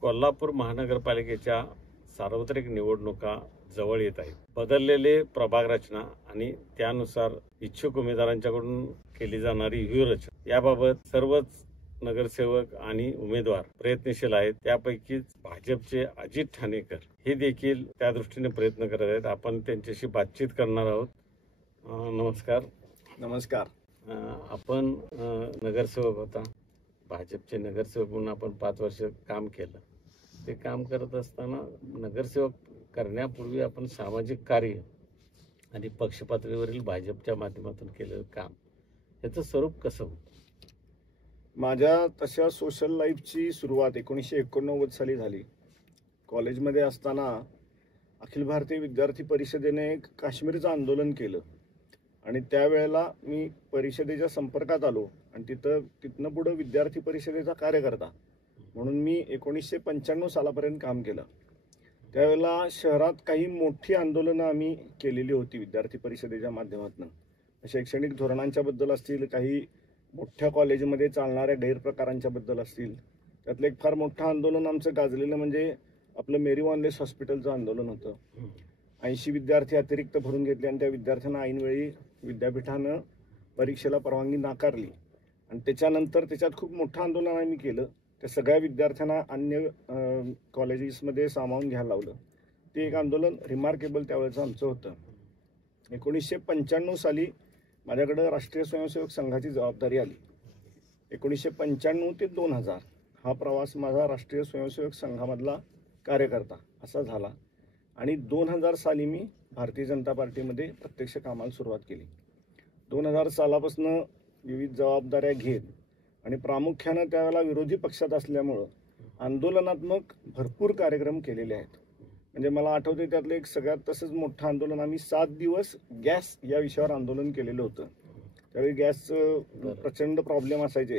कोल्हापूर महानगरपालिकेच्या सार्वत्रिक निवडणुका जवळ येत आहेत. बदललेले प्रभाग रचना आणि त्यानुसार इच्छुक उमेदवारांच्याकडून केली जाणारी व्यूहरचना याबाबत सर्वच नगरसेवक आणि उमेदवार प्रयत्नशील आहेत. त्यापैकीच भाजपचे अजित ठाणेकर हे देखील त्या दृष्टीने प्रयत्न करत आहेत. आपण त्यांच्याशी बातचीत करणार आहोत. नमस्कार. नमस्कार. आपण नगरसेवक होता, भाजपचे नगरसेवक म्हणून आपण 5 वर्ष काम केलं. ते काम करत असताना नगरसेवक करण्यापूर्वी आपण सामाजिक कार्य आणि पक्षपातळीवरील भाजपच्या माध्यमातून केलेलं काम याचं स्वरूप कसं होतं? माझ्या तशा सोशल लाईफची सुरुवात 1989 साली झाली. कॉलेजमध्ये असताना अखिल भारतीय विद्यार्थी परिषदेने एक काश्मीरचं आंदोलन केलं आणि त्यावेळेला मी परिषदेच्या संपर्कात आलो आणि तिथनं पुढं विद्यार्थी परिषदेचा कार्यकर्ता म्हणून मी 1995 सालापर्यंत काम केलं. त्यावेळेला शहरात काही मोठी आंदोलनं आम्ही केलेली होती विद्यार्थी परिषदेच्या माध्यमातून. शैक्षणिक धोरणांच्या बद्दल असतील, काही मोठ्या कॉलेजमध्ये चालणाऱ्या गैरप्रकारांच्या बद्दल असतील. त्यातलं एक फार मोठं आंदोलन आमचं गाजलेलं म्हणजे आपलं मेरी वॉनलेस हॉस्पिटलचं आंदोलन होतं. 80 विद्यार्थी अतिरिक्त भरून घेतले आणि त्या विद्यार्थ्यांना ऐनवेळी विद्यापीठानं परीक्षेला परवानगी नाकारली आणि त्याच्यानंतर त्याच्यात खूप मोठं आंदोलन आम्ही केलं. त्या सगळ्या विद्यार्थ्यांना अन्य कॉलेजेसमध्ये सामावून घ्यायला लावलं. ते एक आंदोलन रिमार्केबल त्यावेळेचं आमचं होतं. 1995 साली माझ्याकडं राष्ट्रीय स्वयंसेवक संघाची जबाबदारी आली. 1995 ते 2000 हा प्रवास माझा राष्ट्रीय स्वयंसेवक संघामधला कार्यकर्ता असा झाला आणि 2000 साली मी भारतीय जनता पार्टीमध्ये प्रत्यक्ष कामाला सुरुवात केली. 2000 सालापासून विविध जबाबदाऱ्या घेत आणि प्रामुख्यानं त्यावेळेला विरोधी पक्षात असल्यामुळं आंदोलनात्मक भरपूर कार्यक्रम केलेले आहेत. म्हणजे मला आठवते त्यातलं एक सगळ्यात तसंच मोठं आंदोलन आम्ही 7 दिवस गॅस या विषयावर आंदोलन केलेलं होतं. त्यावेळी गॅसचं प्रचंड प्रॉब्लेम असायचे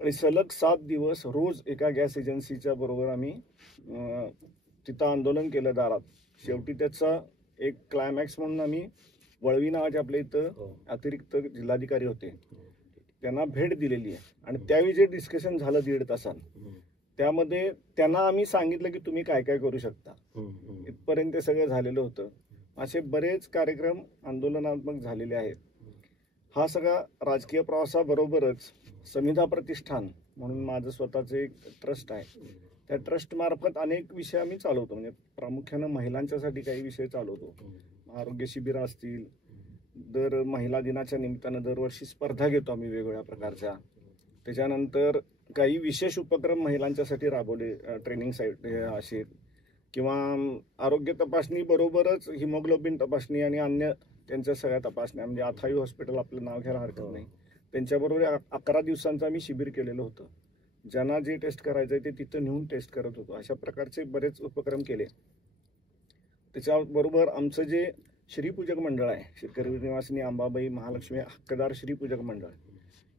आणि सलग 7 दिवस रोज एका गॅस एजन्सीच्या बरोबर आम्ही तिथं आंदोलन केलं दारात. शेवटी त्याचा एक क्लायमॅक्स म्हणून आम्ही वळवी नावाचे आपल्या इथं अतिरिक्त जिल्हाधिकारी होते त्यांना भेट दिलेली आहे आणि त्यावेळी जे डिस्कशन झालं 1.5 तासात त्यामध्ये त्यांना आम्ही सांगितलं की तुम्ही काय काय करू शकता. इथपर्यंत ते सगळं झालेलं होतं. असे बरेच कार्यक्रम आंदोलनात्मक झालेले आहेत. हा सगळा राजकीय प्रवासाबरोबरच समिधा प्रतिष्ठान म्हणून माझं स्वतःचं एक ट्रस्ट आहे. त्या ट्रस्टमार्फत अनेक विषय आम्ही चालवतो. म्हणजे प्रामुख्यानं महिलांच्यासाठी काही विषय चालवतो. आरोग्य शिबिरं असतील, दर महिला दिनाच्या निमित्तानं दरवर्षी स्पर्धा घेतो आम्ही वेगवेगळ्या प्रकारच्या. त्याच्यानंतर काही विशेष उपक्रम महिलांच्यासाठी राबवले, ट्रेनिंग साईट असे, किंवा आरोग्य तपासणी बरोबरच हिमोग्लोबिन तपासणी आणि अन्य त्यांच्या सगळ्या तपासण्या. म्हणजे अथाई हॉस्पिटल आपलं नाव घ्यायला हरकत नाही, त्यांच्याबरोबर 11 दिवसांचं आम्ही शिबिर केलेलं होतं. ज्यांना जे टेस्ट करायचं आहे ते तिथं नेऊन टेस्ट करत होतो. अशा प्रकारचे बरेच उपक्रम केले. त्याच्याबरोबर आमचं जे श्रीपूजक मंडळ आहे, शेतकरी निवासिनी अंबाबाई महालक्ष्मी हक्कदार श्रीपूजक मंडळ,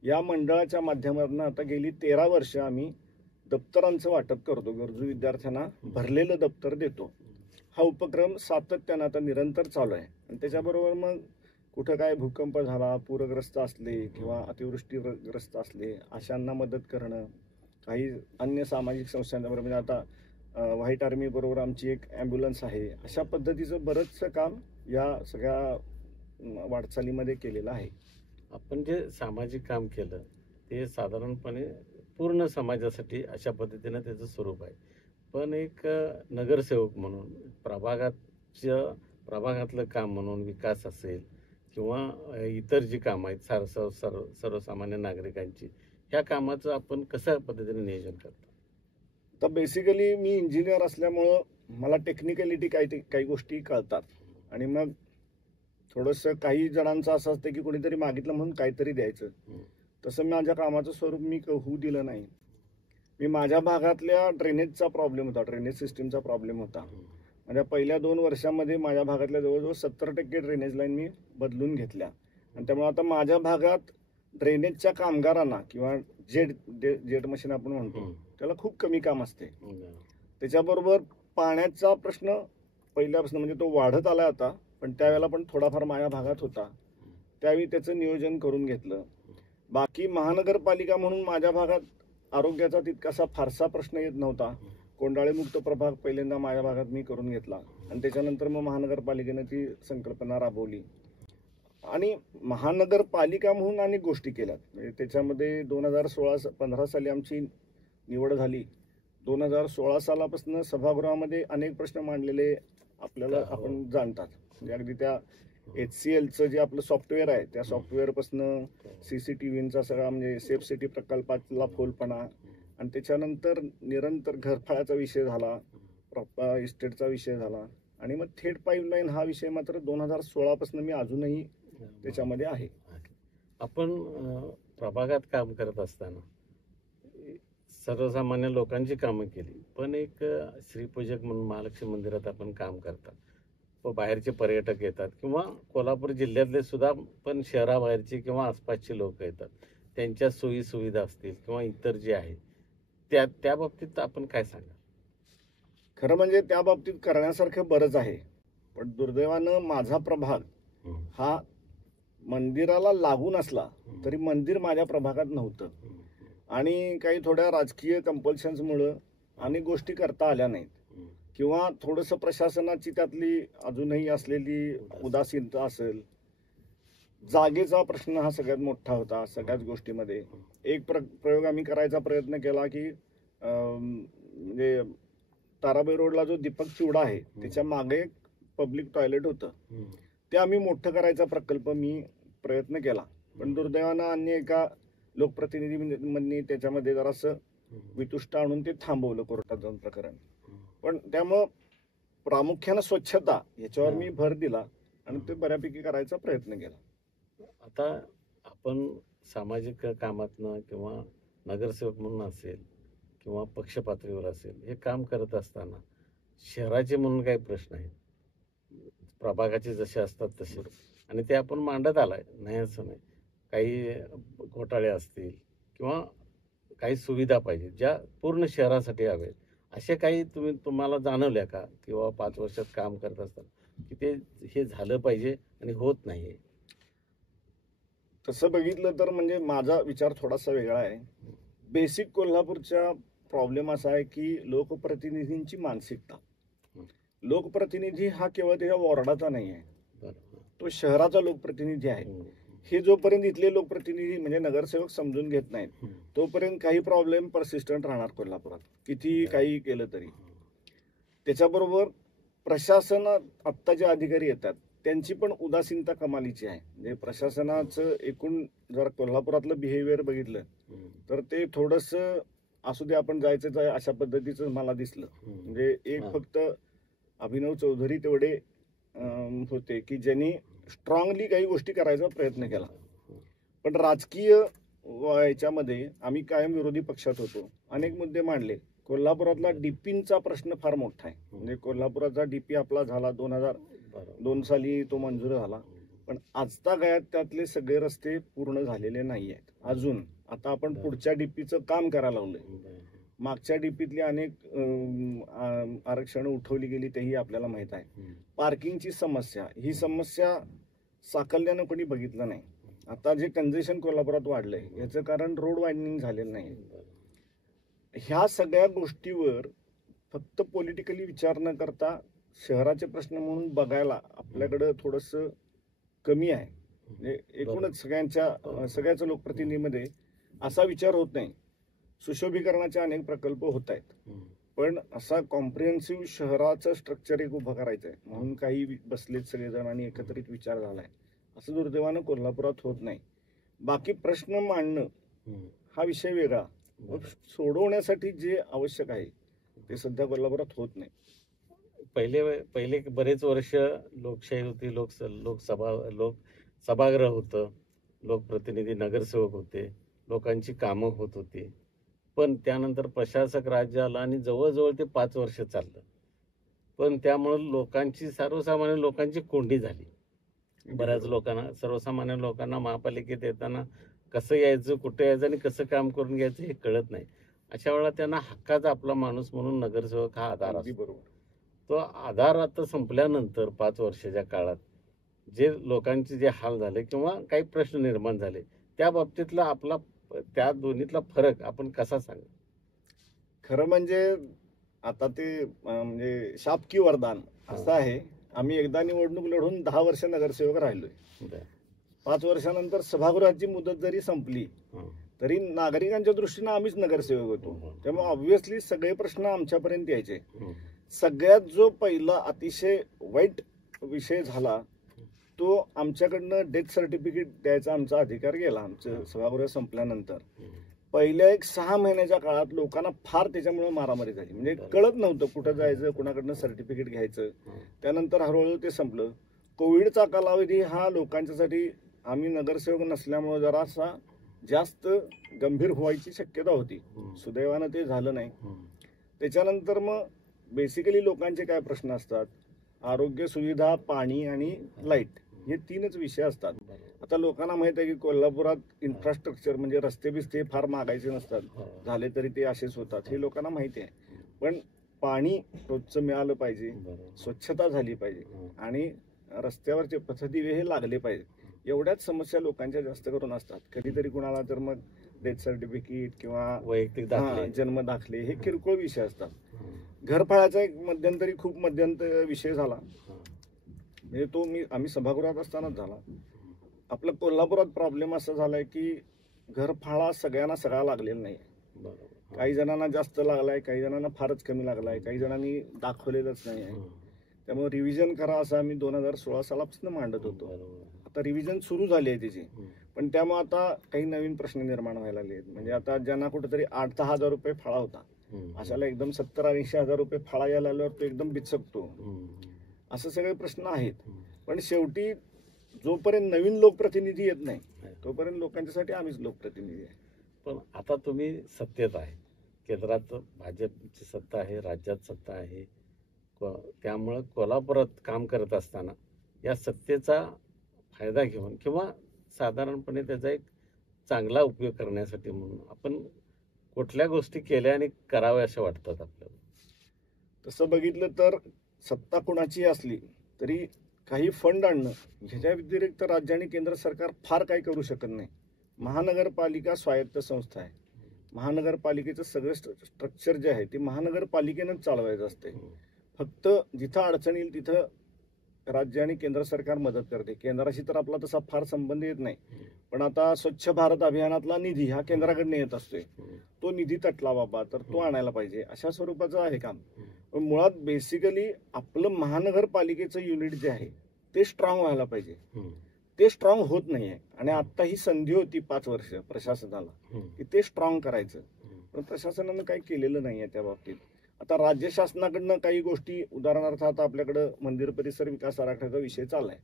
या मंडळाच्या माध्यमातून आता गेली 13 वर्ष आम्ही दप्तरांचं वाटप करतो. गरजू विद्यार्थ्यांना भरलेलं दप्तर देतो. हा उपक्रम सातत्यानं आता निरंतर चालू आहे. आणि त्याच्याबरोबर मग कुठं काय भूकंप झाला, पूरग्रस्त असले किंवा अतिवृष्टीग्रस्त असले अशांना मदत करणं, काही अन्य सामाजिक संस्थांबरोबर, म्हणजे आता व्हाईट आर्मी बरोबर आमची एक ॲम्ब्युलन्स आहे. अशा पद्धतीचं बरंचसं काम या सगळ्या वाटचालीमध्ये केलेलं आहे. आपण जे सामाजिक काम केलं ते साधारणपणे पूर्ण समाजासाठी अशा पद्धतीनं त्याचं स्वरूप आहे. पण एक नगरसेवक म्हणून प्रभागातलं काम म्हणून विकास असेल किंवा इतर जी कामं आहेत सर्वसामान्य नागरिकांची, ह्या कामाचं आपण कशा पद्धतीने नियोजन करतो? तर बेसिकली मी इंजिनियर असल्यामुळं मला टेक्निकॅलिटी काही गोष्टी कळतात आणि मग थोडंसं काही जणांचं असं असतं की कोणीतरी मागितलं म्हणून काहीतरी द्यायचं. तसं माझ्या कामाचं स्वरूप मी होऊ दिलं नाही. मी माझ्या भागातल्या ड्रेनेजचा प्रॉब्लेम होता, ड्रेनेज सिस्टीमचा प्रॉब्लेम होता. माझ्या पहिल्या 2 वर्षामध्ये माझ्या भागातल्या जवळजवळ 70% ड्रेनेज लाईन मी बदलून घेतल्या आणि त्यामुळे आता माझ्या भागात ड्रेनेजच्या कामगारांना किंवा जेट मशीन आपण म्हणतो त्याला खूप कमी काम असते. त्याच्याबरोबर पाण्याचा प्रश्न पहिल्यापासून म्हणजे तो वाढत आला आता, पण त्यावेळेला पण थोडाफार माझ्या भागात होता. त्यावेळी त्याचं नियोजन करून घेतलं. बाकी महानगरपालिका म्हणून माझ्या भागात आरोग्याचा तितकासा फारसा प्रश्न येत नव्हता. कोंडाळेमुक्त प्रभाग पहिल्यांदा माझ्या भागात मी करून घेतला आणि त्याच्यानंतर मग महानगरपालिकेने ती संकल्पना राबवली आणि महानगरपालिका म्हणून अनेक गोष्टी केल्यात. म्हणजे त्याच्यामध्ये 2016-15 साली आमची निवड झाली. 2016 सालापासून सभागृहामध्ये अनेक प्रश्न मांडलेले आपल्याला आपण जाणतात. म्हणजे अगदी त्या HCLचं जे आपलं सॉफ्टवेअर आहे त्या सॉफ्टवेअरपासून CCTVचा सगळा म्हणजे सेफ सिटी प्रकल्पातला फोलपणा आणि त्याच्यानंतर निरंतर घरफाळ्याचा विषय झाला, इस्टेटचा विषय झाला आणि मग थेट पाईपलाईन हा विषय मात्र 2016 पासून मी अजूनही त्याच्यामध्ये आहे. आपण प्रभागात काम करत असताना सर्वसामान्य लोकांची कामं केली, पण एक श्रीपूजक म्हणून महालक्ष्मी मंदिरात आपण काम करतात व बाहेरचे पर्यटक येतात किंवा कोल्हापूर जिल्ह्यातले सुद्धा पण शहराबाहेरचे किंवा आसपासचे लोक येतात, त्यांच्या सोयी सुविधा असतील किंवा इतर जे आहे त्या बाबतीत आपण काय सांगाल? खरं म्हणजे त्या बाबतीत करण्यासारखं बरंच आहे, पण दुर्दैवानं माझा प्रभाग हा मंदिराला लागून असला तरी मंदिर माझ्या प्रभागात नव्हतं आणि काही थोड्या राजकीय कंपल्शन्समुळं अनेक गोष्टी करता आल्या नाहीत किंवा थोडंसं प्रशासनाची त्यातली अजूनही असलेली उदासीनता असेल. जागेचा प्रश्न हा सगळ्यात मोठा होता सगळ्याच गोष्टीमध्ये. एक प्रयोग आम्ही करायचा प्रयत्न केला की म्हणजे ताराबाई रोडला जो दीपक चिवडा आहे त्याच्या मागे एक पब्लिक टॉयलेट होतं, ते आम्ही मोठं करायचा मी प्रयत्न केला, पण दुर्दैवानं अन्य एका लोकप्रतिनिधींनी त्याच्यामध्ये जरासं वितुष्ट आणून ते थांबवलं कोर्टात जाऊन प्रकरण. पण त्यामुळं प्रामुख्यानं स्वच्छता याच्यावर मी भर दिला आणि ते बऱ्यापैकी करायचा प्रयत्न केला. आता आपण सामाजिक कामातनं किंवा नगरसेवक म्हणून असेल किंवा पक्ष पातळीवर असेल हे काम करत असताना शहराचे म्हणून काही प्रश्न आहेत, प्रभागाचे जसे असतात तसे, आणि ते आपण मांडत आलाय, नाही असं नाही. काही घोटाळे असतील किंवा काही सुविधा पाहिजे ज्या पूर्ण शहरासाठी हवेत, असे काही तुम्हाला जाणवल्या का किंवा 5 वर्षात काम करत असताना की ते हे झालं पाहिजे आणि होत नाही? तसं बघितलं तर म्हणजे माझा विचार थोडासा वेगळा आहे. बेसिक कोल्हापूरचा प्रॉब्लेम असा आहे की लोकप्रतिनिधींची मानसिकता. लोकप्रतिनिधी हा केवळ त्याच्या वॉर्डाचा नाही आहे, तो शहराचा लोकप्रतिनिधी आहे. हे जोपर्यंत इथले लोकप्रतिनिधी म्हणजे नगरसेवक समजून घेत नाहीत तोपर्यंत काही प्रॉब्लेम परसिस्टंट राहणार कोल्हापुरात, किती काही केलं तरी. त्याच्याबरोबर प्रशासनात आत्ता जे अधिकारी येतात त्यांची पण उदासीनता कमालीची आहे. म्हणजे प्रशासनाचं एकूण जर कोल्हापुरातलं बिहेवियर बघितलं तर ते थोडंसं असू दे आपण जायचं आहे अशा पद्धतीचं मला दिसलं. म्हणजे एक फक्त अभिनव चौधरी तेवढे होते की ज्यांनी स्ट्रॉंगली काही गोष्टी करायचा प्रयत्न केला, पण राजकीय याच्यामध्ये आम्ही कायम विरोधी पक्षात होतो. अनेक मुद्दे मांडले. कोल्हापुरातला डीपीचा प्रश्न फार मोठा आहे. म्हणजे कोल्हापुराचा डीपी आपला झाला 2002 साली तो मंजूर झाला, पण आजता गयात त्यातले सगळे रस्ते पूर्ण झालेले नाही आहेत अजून. आता आपण पुढच्या डीपीचं काम करायला लावलंय. मागच्या डीपीतली अनेक आरक्षणं उठवली गेली तेही आपल्याला माहित आहे. पार्किंगची समस्या, ही समस्या साकल्यानं कोणी बघितलं नाही. आता जे कंजेशन कोल्हापुरात वाढलंय याचं कारण रोड वायडनिंग झालेलं नाही. ह्या सगळ्या गोष्टीवर फक्त पॉलिटिकली विचार न करता शहराचे प्रश्न म्हणून बघायला आपल्याकडं थोडंसं कमी आहे. म्हणजे एकूणच सगळ्याच लोकप्रतिनिधीमध्ये असा विचार होत नाही. सुशोभीकरणाचे अनेक प्रकल्प होत आहेत, पण असा कॉम्प्रिहेन्सिव्ह शहराचं स्ट्रक्चर एक उभं करायचं आहे म्हणून काही बसलेत सगळेजण आणि एकत्रित विचार झालाय, असं दुर्दैवानं कोल्हापुरात होत नाही. बाकी प्रश्न मांडणं हा विषय वेगळा, सोडवण्यासाठी जे आवश्यक आहे ते सध्या कोल्हापुरात होत नाही. पहिले बरेच वर्ष लोकशाही होती, सभागृह होतं, लोकप्रतिनिधी नगरसेवक होते, लोकांची कामं होत होती. पण त्यानंतर प्रशासक राज्य आला आणि जवळजवळ ते 5 वर्ष चाललं. पण त्यामुळे सर्वसामान्य लोकांची कोंडी झाली. बऱ्याच लोकांना, सर्वसामान्य लोकांना महापालिकेत येताना कसं यायचं, कुठे यायचं आणि कसं काम करून घ्यायचं हे कळत नाही. अशा वेळेला त्यांना हक्काचा आपला माणूस म्हणून नगरसेवक हा आधार असतो. बरोबर. तो आधार आता संपल्यानंतर 5 वर्षाच्या काळात जे लोकांचे जे हाल झाले किंवा काही प्रश्न निर्माण झाले त्या बाबतीतला आपला त्या दोन्हीतला फरक आपण कसा सांगा? खरं म्हणजे आता ते म्हणजे शाप की वरदान असं आहे. आम्ही एकदा निवडणूक लढून 10 वर्ष नगरसेवक राहिलोय. 5 वर्षानंतर सभागृहाची मुदत जरी संपली तरी नागरिकांच्या दृष्टीनं आम्हीच नगरसेवक होतो. त्यामुळे ऑब्व्हियसली सगळे प्रश्न आमच्यापर्यंत यायचे. सगळ्यात जो पहिला अतिशय वाईट विषय झाला तो आमच्याकडनं डेथ सर्टिफिकेट द्यायचा आमचा अधिकार गेला. आमचं सभागृह संपल्यानंतर पहिल्या 6 महिन्याच्या काळात लोकांना फार त्याच्यामुळे मारामारी झाली. म्हणजे कळत नव्हतं कुठं जायचं, कुणाकडनं सर्टिफिकेट घ्यायचं. त्यानंतर हळूहळू ते संपलं. कोविडचा कालावधी हा लोकांच्यासाठी आम्ही नगरसेवक नसल्यामुळे जरासा जास्त गंभीर व्हायची शक्यता होती. सुदैवानं ते झालं नाही. त्याच्यानंतर मग बेसिकली लोकांचे काय प्रश्न असतात, आरोग्य सुविधा, पाणी आणि लाईट, हे 3च विषय असतात. आता लोकांना माहित आहे की कोल्हापुरात इन्फ्रास्ट्रक्चर म्हणजे रस्ते बिस्ते फार मागायचे नसतात, झाले तरी ते असेच होतात, हे लोकांना माहिती आहे. पण पाणी रोजचं मिळालं पाहिजे, स्वच्छता झाली पाहिजे आणि रस्त्यावरचे पथदिवे हे लागले पाहिजे. एवढ्याच समस्या लोकांच्या जास्त करून असतात. कधीतरी कुणाला तर मग डेथ सर्टिफिकेट किंवा वैयक्तिक जन्म दाखले हे किरकोळ विषय असतात. घरफाळाचा एक मध्यंतरी खूप मध्यंतरी विषय झाला, म्हणजे तो आम्ही सभागृहात असतानाच झाला. आपल्या कोल्हापुरात प्रॉब्लेम असा झालाय की घरफाळा सगळ्यांना सगळा लागलेला नाही. काही जणांना जास्त लागलाय, काही जणांना फारच कमी लागलाय, काही जणांनी दाखवलेलंच नाही आहे. त्यामुळे रिव्हिजन करा असं आम्ही 2016 सालापासून मांडत होतो. आता रिव्हिजन सुरू झाली आहे त्याची, पण त्यामुळे आता काही नवीन प्रश्न निर्माण व्हायला लागले. म्हणजे आता ज्यांना कुठेतरी 8-10 हजार रुपये फाळा होता, अशाला एकदम 70-80 हजार रुपये फाळा यायला लागल्यावर तो एकदम बिचकतो. असं सगळे प्रश्न आहेत. पण शेवटी जोपर्यंत नवीन लोकप्रतिनिधी येत नाही तोपर्यंत लोकांच्यासाठी आम्हीच लोकप्रतिनिधी आहे. पण आता तुम्ही सत्तेत आहे, केंद्रात भाजपची सत्ता आहे, राज्यात सत्ता आहे, त्यामुळं कोल्हापुरात काम करत असताना या सत्तेचा फायदा घेऊन किंवा साधारणपणे त्याचा एक चांगला उपयोग करण्यासाठी म्हणून आपण कुठल्या गोष्टी केल्या आणि कराव्या अशा वाटतात आपल्याला? तसं बघितलं तर सत्ता कुणाची असली तरी काही फंड आणणं ह्याच्या व्यतिरिक्त राज्य आणि केंद्र सरकार फार काही करू शकत नाही. महानगरपालिका स्वायत्त संस्था आहे. महानगरपालिकेचं सगळं स्ट्रक्चर जे आहे ते महानगरपालिकेनंच चालवायचं असते. फक्त जिथं अडचण येईल तिथं राज्य आणि केंद्र सरकार मदत करते. केंद्राशी तर आपला तसा फार संबंध येत नाही. पण आता स्वच्छ भारत अभियानातला निधी हा केंद्राकडनं येत असतोय. तो निधी तटला बाबा तर तो आणायला पाहिजे, अशा स्वरूपाचं आहे काम. पण मुळात बेसिकली आपलं महानगरपालिकेचं युनिट जे आहे ते स्ट्रॉंग व्हायला पाहिजे. ते स्ट्रॉंग होत नाहीये. आणि आता ही संधी होती 5 वर्ष प्रशासनाला की ते स्ट्रॉंग करायचं, पण प्रशासनानं काही केलेलं नाहीये त्या बाबतीत. आता राज्य शासनाकडनं काही गोष्टी, उदाहरणार्थ आता आपल्याकडं मंदिर परिसर विकास आराखड्याचा विषय चाललाय,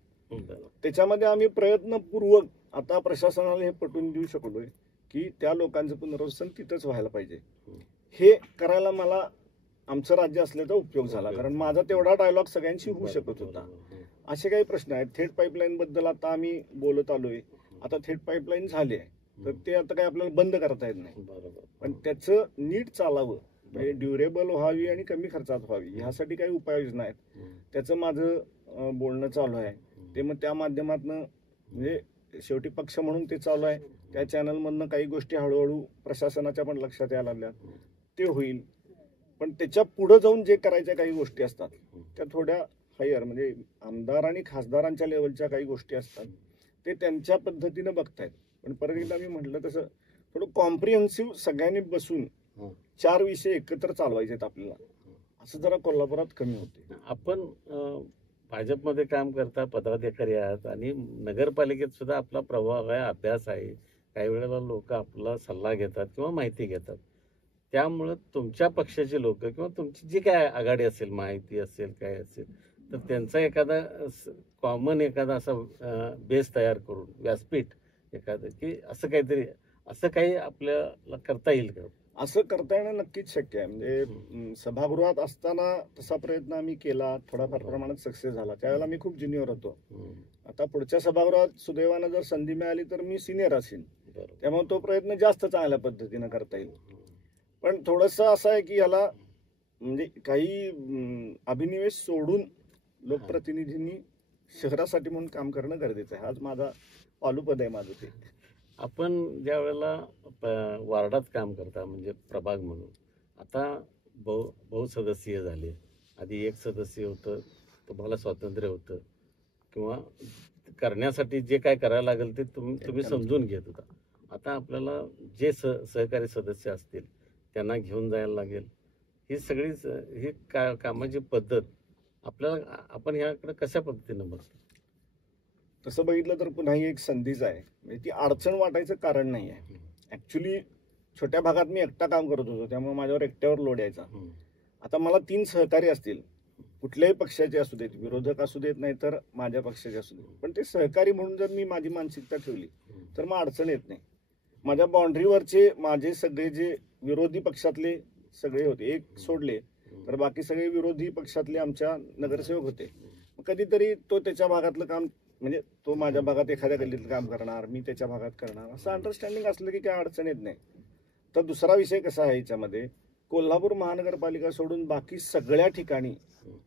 त्याच्यामध्ये आम्ही प्रयत्नपूर्वक आता प्रशासनाला हे पटवून देऊ शकलोय की त्या लोकांचं पुनर्वसन तिथंच व्हायला पाहिजे. हे करायला मला आमचं राज्य असल्याचा उपयोग झाला, कारण माझा तेवढा डायलॉग सगळ्यांशी होऊ शकत होता. असे काही प्रश्न आहेत. थेट पाईपलाईन बद्दल आता आम्ही बोलत आलोय. आता थेट पाईपलाईन झाली आहे तर ते आता काही आपल्याला बंद करता येत नाही, पण त्याचं नीट चालावं, म्हणजे ड्युरेबल व्हावी आणि कमी खर्चात व्हावी, ह्यासाठी काही उपाययोजना आहेत. त्याचं माझं बोलणं चालू आहे. ते मग त्या माध्यमातून म्हणजे शेवटी पक्ष म्हणून ते चालू आहे. त्या चॅनलमधनं काही गोष्टी हळूहळू प्रशासनाच्या पण लक्षात यायला लागल्या, ते होईल. पण त्याच्या पुढे जाऊन जे करायच्या काही गोष्टी असतात त्या थोड्या हायर, म्हणजे आमदार आणि खासदारांच्या लेवलच्या काही गोष्टी असतात ते त्यांच्या पद्धतीनं बघतायत. पण परत एकदा मी म्हटलं तसं थोडं कॉम्प्रिहेन्सिव्ह सगळ्यांनी बसून 4 विषय एकत्र चालवायचे आहेत आपल्याला, असं जरा कोल्हापुरात कमी होते. आपण भाजपमध्ये काम करता, पदाधिकारी आहात आणि नगरपालिकेत सुद्धा आपला प्रभाव आहे, अभ्यास आहे. काही वेळेला लोक आपला सल्ला घेतात किंवा माहिती घेतात. त्यामुळं तुमच्या पक्षाचे लोक किंवा तुमची जी काय आघाडी असेल, माहिती असेल, काय असेल, तर त्यांचा एखादा कॉमन एखादा असा बेस तयार करून व्यासपीठ एखादं की असं काहीतरी, असं काही आपल्याला करता येईल का? असं करता येणं नक्कीच शक्य आहे. म्हणजे सभागृहात असताना तसा प्रयत्न आम्ही केला, थोडाफार प्रमाणात सक्सेस झाला. त्यावेळेला मी खूप ज्युनियर होतो. आता पुढच्या सभागृहात सुदैवानं जर संधी मिळाली तर मी सिनियर असेल, त्यामुळे तो प्रयत्न जास्त चांगल्या पद्धतीनं करता येईल. पण थोडंसं असं आहे की याला म्हणजे काही अभिनिवेश सोडून लोकप्रतिनिधींनी शहरासाठी म्हणून काम करणं गरजेचं आहे. आज माझा पालुपद आहे माझं ते. आपण ज्या वेळेला वार्डात काम करता म्हणजे प्रभाग म्हणून, आता बहुसदस्यीय झाले. आधी एक सदस्य होतं, तुम्हाला स्वातंत्र्य होतं किंवा करण्यासाठी जे काय करायला लागेल ते तुम्ही समजून घेत होता. आता आपल्याला जे सहकारी सदस्य असतील त्यांना घेऊन जायला लागेल. ही सगळी ही कामाची पद्धत आपल्याला, आपण ह्याकडे कशा पद्धतीनं बघतो? तसं बघितलं तर पुन्हा ही एक संधीच आहे. म्हणजे ती अडचण वाटायचं कारण नाही आहे. ऍक्च्युली छोट्या भागात मी एकटा काम करत होतो, त्यामुळे माझ्यावर एकट्यावर लोड यायचा. आता मला 3 सहकारी असतील, कुठल्याही पक्षाचे असू देत, विरोधक असू देत, नाही तर माझ्या पक्षाचे असू देत, पण ते सहकारी म्हणून जर मी माझी मानसिकता ठेवली तर मग अडचण येत नाही. माझ्या बाउंड्रीवरचे माझे सगळे जे विरोधी पक्षातले सगळे होते, एक सोडले तर बाकी सगळे विरोधी पक्षातले आमच्या नगरसेवक होते. कधीतरी तो त्याच्या भागातलं काम, म्हणजे तो माझ्या भागात एखाद्या गल्लीतलं काम करणार, मी त्याच्या भागात करणार, असं अंडरस्टँडिंग असलं की काय अडचण येत नाही. तर दुसरा विषय कसा आहे याच्यामध्ये, कोल्हापूर महानगरपालिका सोडून बाकी सगळ्या ठिकाणी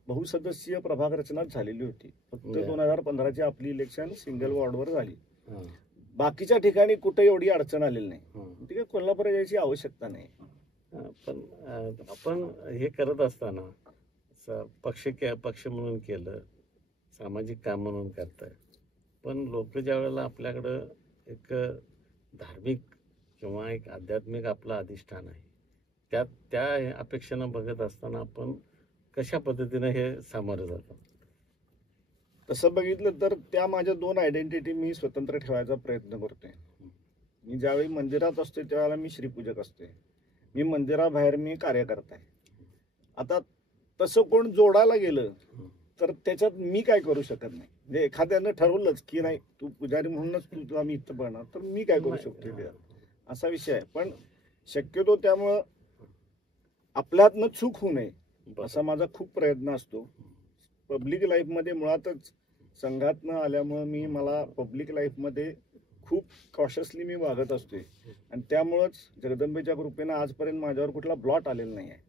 बहुसदस्यीय प्रभाग रचना झालेली होती. फक्त 2015ची आपली इलेक्शन सिंगल वॉर्डवर झाली. बाकीच्या ठिकाणी कुठे एवढी अडचण आलेली नाही. ठीक आहे, कोल्हापूर यायची आवश्यकता नाही. पण आपण हे करत असताना पक्ष म्हणून केलं, सामाजिक काम म्हणून करताय, पण लोक ज्या वेळेला आपल्याकडं एक धार्मिक किंवा एक आध्यात्मिक आपलं अधिष्ठान आहे, त्या अपेक्षेनं बघत असताना आपण कशा पद्धतीनं हे सामोरं जातो? तसं बघितलं तर त्या माझ्या 2 आयडेंटिटी मी स्वतंत्र ठेवायचा प्रयत्न करतोय. मी ज्यावेळी मंदिरात असतोय त्यावेळेला मी श्रीपूजक असतोय, मी मंदिराबाहेर मी कार्यकर्ता आहे. आता तसं कोण जोडायला गेलं तर त्याच्यात मी काय करू शकत नाही. म्हणजे एखाद्यानं ठरवलंच की नाही तू पुजारी म्हणूनच तुला मी इथं बघणार, तर मी काय करू शकतो त्यात, असा विषय आहे. पण शक्यतो त्यामुळं आपल्यातनं चूक होऊ नये असा माझा खूप प्रयत्न असतो. पब्लिक लाईफमध्ये मुळातच संघातनं आल्यामुळं मला पब्लिक लाईफमध्ये खूप कॉशियसली मी वागत असतोय आणि त्यामुळंच जगदंबेच्या कृपेनं आजपर्यंत माझ्यावर कुठला ब्लॉट आलेला नाही आहे.